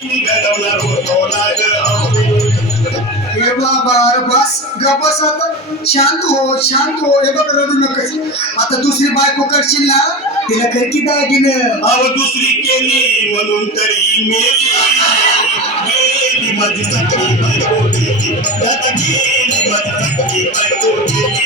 घडवणार होतो ना ग. हे बाबा अरे बस गबस आता शांत हो हे बघ रडू नकोस आता दुसरी बायको करशील ना तिला कर की दागिनं अव दुसरी केली म्हणून तरी मेली. गेली माझी सगळी बायको गेली. आता गेली माझी सगळी बायको गेली.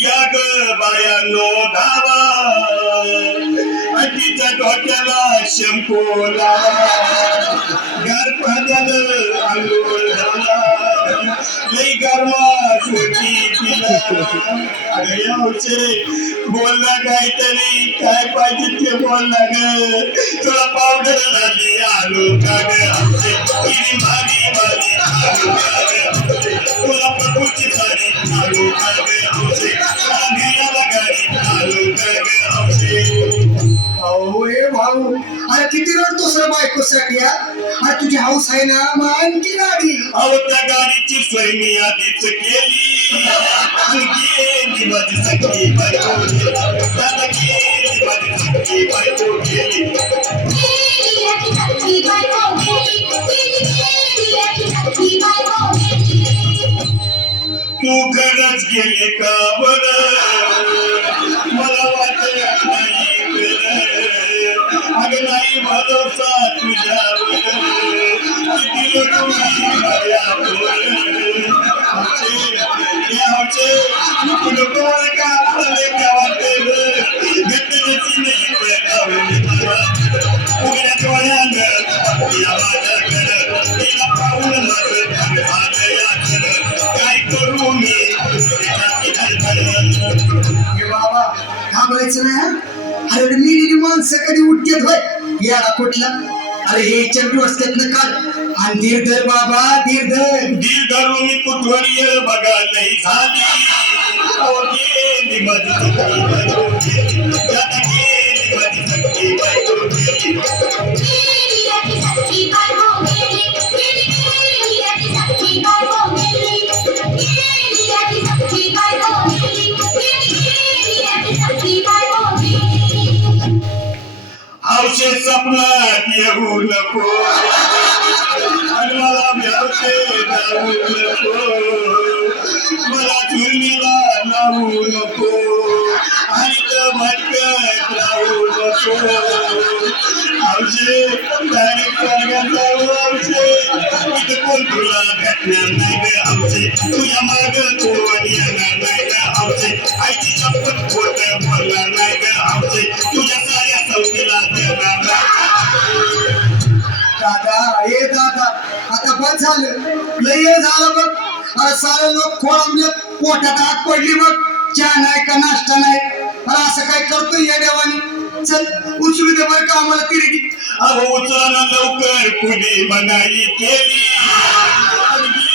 या ग बायानो धावा तिच्या डोक्याला शंको लावा. गार पाण्यानं आंघोळ झाला लई गरमास होती तिला. अगं यावचे बोलला काहीतरी काय पाहिजे ते बोलला ग. तुला पावडर झाली आलो का ग आमचे किरी भारी भारी आलो का ग आमचे. तुला प्रभूची साडी आलो का ग आमचे. घेण्याला गाडी आलो का ग आमचे. अहो हे भाऊ अरे किती रडतोस रे बायकोसाठी अरे तुझी हाऊस आहे ना मग आणखी गाडी अहो त्या गाडीची सोय मी आधीच केली. गेली माझी सगळी बायको गेली. आता गेली माझी सगळी बायको गेली. तू खरंच गेले का बरं मला वाटत नाही बरं. अगं नाही भरोसा तुझ्यावर किती रडून माझ्यावर. आमचे नको का वाटते घटनेची नाही उघड्या डोळ्यानं या माझ्याकडं तिला पाहून माझं काय करू मी. हे बाबा घाबरायचं नाही अरे मेलेली माणसं कधी उठतेत होय याला कुठला अरे हे चंपी वस्त्यातनं काढ आणि धीर धर बाबा धीर धर. धीर धरून मी कुठवरी बघा नाही झाली. अहो गेली माझी सगळी बायको गेली. आता गेली माझी सगळी बायको गेली. हौशे स्वप्नात येऊ नको आणि मला भ्यावते जाऊ नको. मला चुरणीला लावू नको आणि तर भटकत राहू नको. हौशे डायरेक्ट स्वर्गात जाऊ हौशे. इथं कोण तुला भेटणार नाही ग हौशे. तुझ्या माग कोण येणार नाही ग हौशे. आईची शपथ खोट बोलणार नाही ग हौशे. तुझ्या साऱ्या चौकीला देणार नाही. दादा हे दादा आता बस झालं लय वेळ झाला बघ अरे सारे लोक खोळंबले पोटात आग पडली बघ चहा नाही का नाश्ता नाही अरे असं काय करतोय या देवानी चल उचलू दे बरं का आम्हाला तिरकी. अहो उचलना लवकर कुणी मनाई केली.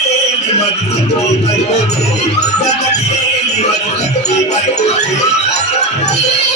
गेली माझी सगळी बायको गेली. आता गेली माझी सगळी बायको गेली.